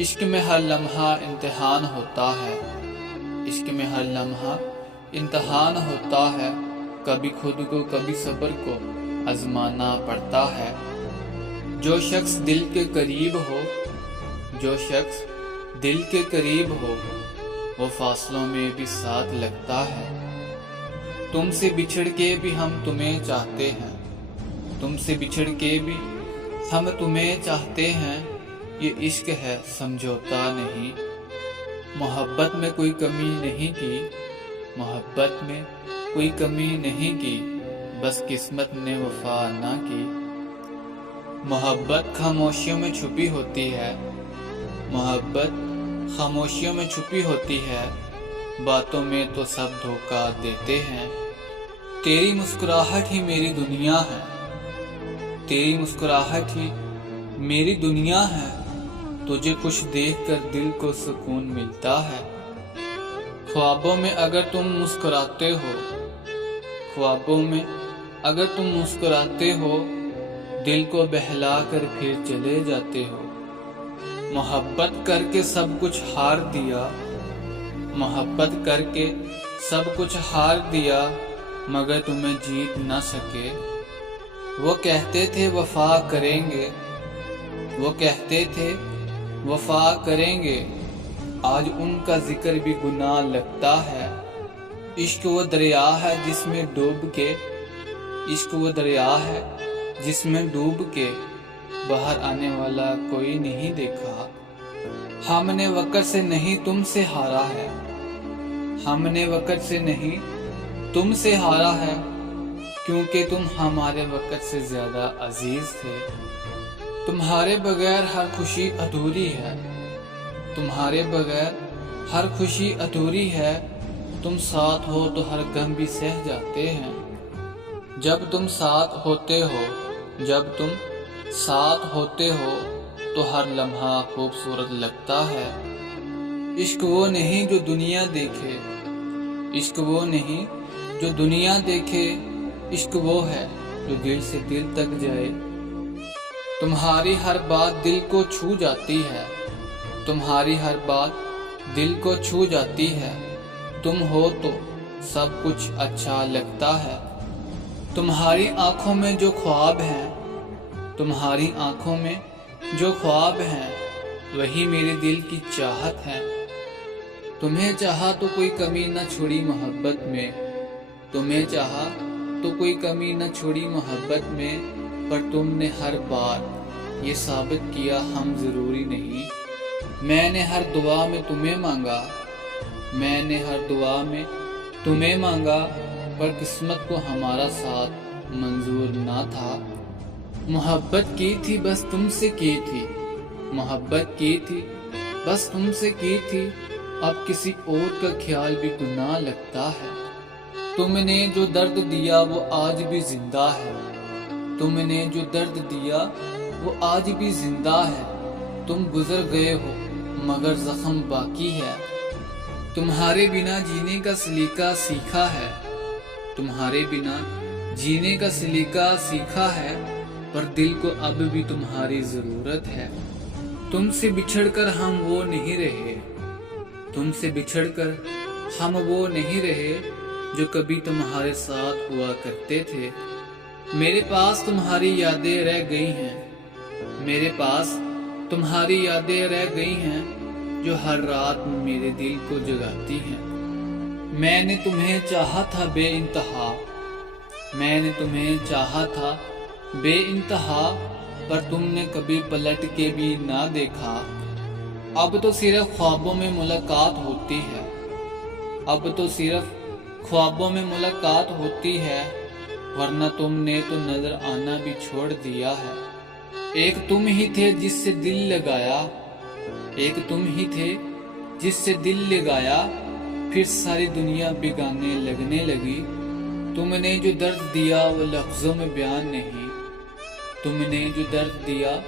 عشق میں ہر لمحہ امتحان ہوتا ہے، عشق میں ہر لمحہ امتحان ہوتا ہے، کبھی خود کو کبھی صبر کو آزمانا پڑتا ہے۔ جو شخص دل کے قریب ہو، جو شخص دل کے قریب ہو، وہ فاصلوں میں بھی ساتھ لگتا ہے۔ تم سے بچھڑ کے بھی ہم تمہیں چاہتے ہیں، تم سے بچھڑ کے بھی ہم تمہیں چاہتے ہیں، یہ عشق ہے سمجھوتا نہیں۔ محبت میں کوئی کمی نہیں کی، محبت میں کوئی کمی نہیں کی، بس قسمت نے وفا نہ کی۔ محبت خاموشیوں میں چھپی ہوتی ہے، محبت خاموشیوں میں چھپی ہوتی ہے، باتوں میں تو سب دھوکہ دیتے ہیں۔ تیری مسکراہٹ ہی میری دنیا ہے، تیری مسکراہٹ ہی میری دنیا ہے، تجھے خوش دیکھ کر دل کو سکون ملتا ہے۔ خوابوں میں اگر تم مسکراتے ہو، خوابوں میں اگر تم مسکراتے ہو، دل کو بہلا کر پھر چلے جاتے ہو۔ محبت کر کے سب کچھ ہار دیا، محبت کر کے سب کچھ ہار دیا، مگر تمہیں جیت نہ سکے۔ وہ کہتے تھے وفا کریں گے، وہ کہتے تھے وفا کریں گے، آج ان کا ذکر بھی گناہ لگتا ہے۔ عشق وہ دریا ہے جس میں ڈوب کے، عشق وہ دریا ہے جس میں ڈوب کے باہر آنے والا کوئی نہیں دیکھا۔ ہم نے وقت سے نہیں تم سے ہارا ہے، ہم نے وقت سے نہیں تم سے ہارا ہے، کیونکہ تم ہمارے وقت سے زیادہ عزیز تھے۔ تمہارے بغیر ہر خوشی ادھوری ہے، تمہارے بغیر ہر خوشی ادھوری ہے، تم ساتھ ہو تو ہر غم بھی سہ جاتے ہیں۔ جب تم ساتھ ہوتے ہو، جب تم ساتھ ہوتے ہو تو ہر لمحہ خوبصورت لگتا ہے۔ عشق وہ نہیں جو دنیا دیکھے، عشق وہ نہیں جو دنیا دیکھے، عشق وہ ہے جو دل سے دل تک جائے۔ تمہاری ہر بات دل کو چھو جاتی ہے، تمہاری ہر بات دل کو چھو جاتی ہے، تم ہو تو سب کچھ اچھا لگتا ہے۔ تمہاری آنکھوں میں جو خواب ہیں، تمہاری آنکھوں میں جو خواب ہیں، وہی میرے دل کی چاہت ہے۔ تمہیں چاہا تو کوئی کمی نہ چھوڑی محبت میں، تمہیں چاہا تو کوئی کمی نہ چھوڑی محبت میں، پر تم نے ہر بار یہ ثابت کیا ہم ضروری نہیں۔ میں نے ہر دعا میں تمہیں مانگا، میں نے ہر دعا میں تمہیں مانگا، پر قسمت کو ہمارا ساتھ منظور نہ تھا۔ محبت کی تھی بس تم سے کی تھی، محبت کی تھی بس تم سے کی تھی، اب کسی اور کا خیال بھی گناہ لگتا ہے۔ تم نے جو درد دیا وہ آج بھی زندہ ہے، تم نے جو درد دیا وہ آج بھی زندہ ہے، تم گزر گئے ہو مگر زخم باقی ہے۔ تمہارے بنا جینے کا سلیقہ سیکھا ہے، تمہارے بنا جینے کا سلیقہ سیکھا ہے، پر دل کو اب بھی تمہاری ضرورت ہے۔ تم سے بچھڑ کر ہم وہ نہیں رہے، تم سے بچھڑ کر ہم وہ نہیں رہے جو کبھی تمہارے ساتھ ہوا کرتے تھے۔ میرے پاس تمہاری یادیں رہ گئی ہیں، میرے پاس تمہاری یادیں رہ گئی ہیں، جو ہر رات میرے دل کو جگاتی ہیں۔ میں نے تمہیں چاہا تھا بے انتہا، میں نے تمہیں چاہا تھا بے انتہا، پر تم نے کبھی پلٹ کے بھی نہ دیکھا۔ اب تو صرف خوابوں میں ملاقات ہوتی ہے، اب تو صرف خوابوں میں ملاقات ہوتی ہے، ورنہ تم نے تو نظر آنا بھی چھوڑ دیا ہے۔ ایک تم ہی تھے جس سے دل لگایا، ایک تم ہی تھے جس سے دل لگایا، پھر ساری دنیا بیگانے لگنے لگی۔ تم نے جو درد دیا وہ لفظوں میں بیان نہیں، تم نے جو درد دیا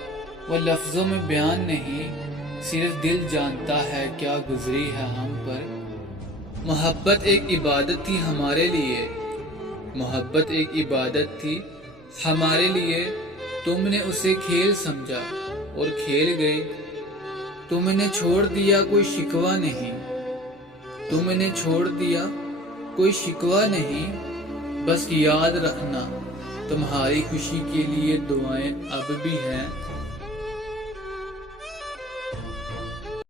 وہ لفظوں میں بیان نہیں، صرف دل جانتا ہے کیا گزری ہے ہم پر۔ محبت ایک عبادت تھی ہمارے لیے، محبت ایک عبادت تھی ہمارے لیے، تم نے اسے کھیل سمجھا اور کھیل گئے۔ تم نے چھوڑ دیا کوئی شکوہ نہیں، تم نے چھوڑ دیا کوئی شکوہ نہیں، بس یاد رکھنا تمہاری خوشی کے لیے دعائیں اب بھی ہیں۔